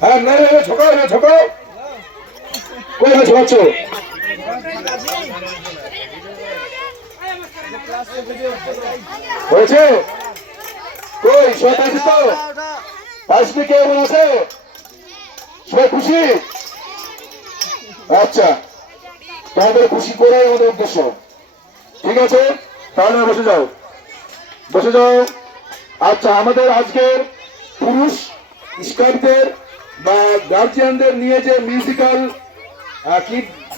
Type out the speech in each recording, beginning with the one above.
হ্যাঁ না ছোকাও না ছোকাও কই না ছোকাচ্ছ হয়েছে কই সবাই পাইছিস তো পাইসনি কে বলেছে সবাই খুশি আচ্ছা তোমাদের খুশি করাই আমাদের উদ্দেশ্য ঠিক আছে তাহলে বসে যাও বসে যাও আচ্ছা আমাদের আজকের পুরুষ স্টাফদের বা গার্জিয়ানদের নিয়ে যে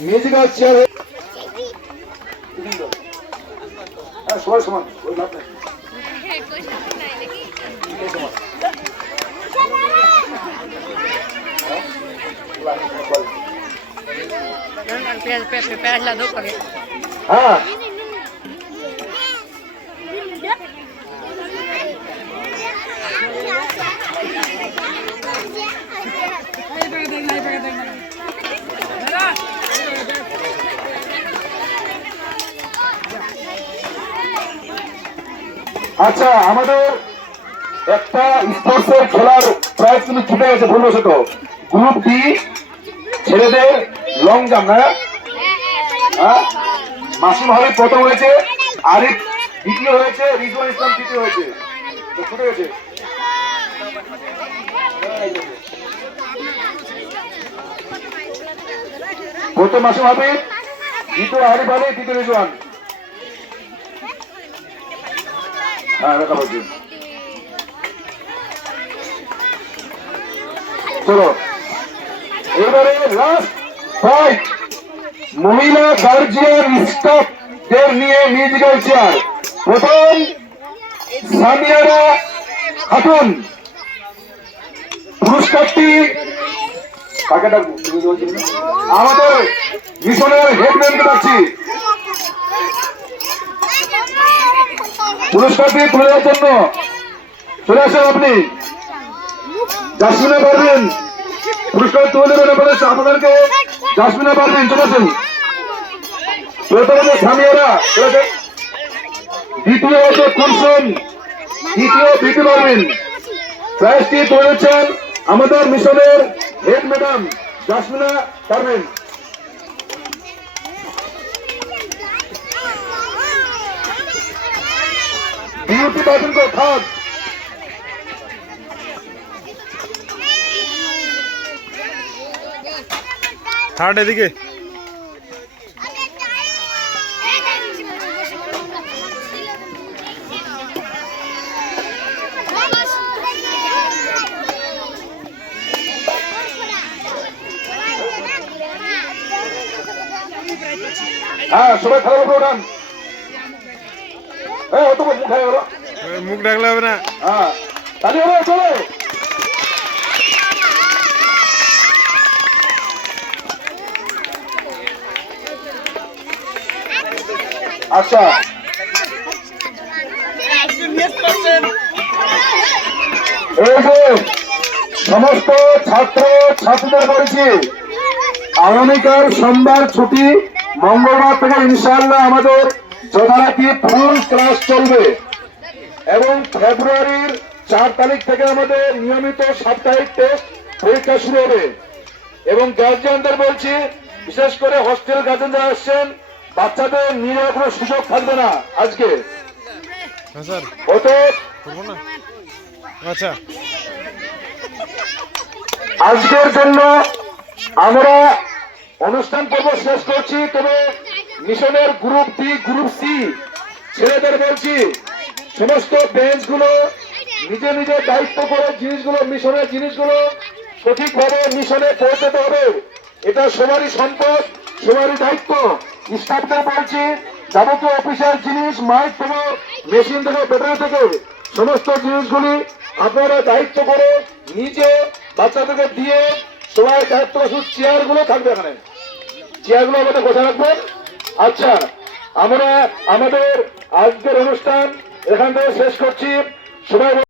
মিউজিক্যাল চেয়ার সবাই সমান হ্যাঁ আচ্ছা আমাদের একটা স্পোর্টসের খেলার প্রাইজ কিন্তু ছুটে গেছে ভুলবশত গ্রুপ ডি ছেলেদের লং জাম্প না মাসুম হাবিব প্রথম হয়েছে আরিফ দ্বিতীয় হয়েছে রিজওয়ান ইসলাম তৃতীয় হয়েছে ছুটে গেছে প্রথম মাসুম হাবিব দ্বিতীয় আরিফ আলী তৃতীয় রিজওয়ান চলো এবারে লাস্ট ফাইট মহিলা গার্জিয়ান স্টাফদের নিয়ে মিউজিক্যাল চেয়ার প্রথম সামিয়ারা খাতুন পুরস্কারটি আমাদের মিশনের হেডম্যানকে পাচ্ছি পুরস্কারটি তুলে দেওয়ার জন্য চলে আসেন আপনি জাসমিনা পারবেন পুরস্কার তুলে দেবেন আপনাদেরকে জাসমিনা পারবেন চলে আসেন প্রথমে সামিয়ারা চলে আসেন দ্বিতীয় হচ্ছে কুলসুম দ্বিতীয় দিতে পারবেন প্রাইজটি তুলে দিচ্ছেন আমাদের মিশনের হেড ম্যাডাম জাসমিনা পারবেন বিউটি পারবেন কো থাক থার্ড এদিকে হ্যাঁ সবাই খেলা করবো ওঠান হ্যাঁ অত মুখ হয়ে গেল মুখ ডাকলে হবে না হ্যাঁ তাহলে হবে চলো আচ্ছা এই যে সমস্ত ছাত্র ছাত্রীদের বলছি আগামীকাল সোমবার ছুটি মঙ্গলবার থেকে ইনশাআল্লাহ আমাদের যথারীতি ফুল ক্লাস চলবে এবং ফেব্রুয়ারির 4 তারিখ থেকে আমাদের নিয়মিত সাপ্তাহিক টেস্ট পরীক্ষা শুরু হবে এবং গার্জিয়ানদের বলছি বিশেষ করে হস্টেল গার্জিয়ান যারা আসছেন বাচ্চাদের নিয়ে কোনো সুযোগ থাকবে না আজকে আচ্ছা আজকের জন্য আমরা অনুষ্ঠান পর্ব শেষ করছি তবে মিশনের গ্রুপ বি গ্রুপ সি ছেলেদের বলছি সমস্ত বেঞ্চগুলো নিজে নিজে দায়িত্ব করে জিনিসগুলো মিশনের জিনিসগুলো সঠিকভাবে মিশনে পৌঁছাতে হবে এটা সবারই সম্পদ সবারই দায়িত্ব স্টাফদের বলছি যাবতীয় অফিসের জিনিস মাইক থেকে মেশিন থেকে ব্যাটারি থেকে সমস্ত জিনিসগুলি আপনারা দায়িত্ব করে নিজে বাচ্চাদেরকে দিয়ে সবাই দায়িত্ব শুধু চেয়ার গুলো থাকবে এখানে চেয়ার গুলো আমাদের কোথায় রাখবেন আচ্ছা আমরা আমাদের আজকের অনুষ্ঠান এখান থেকে শেষ করছি সবাই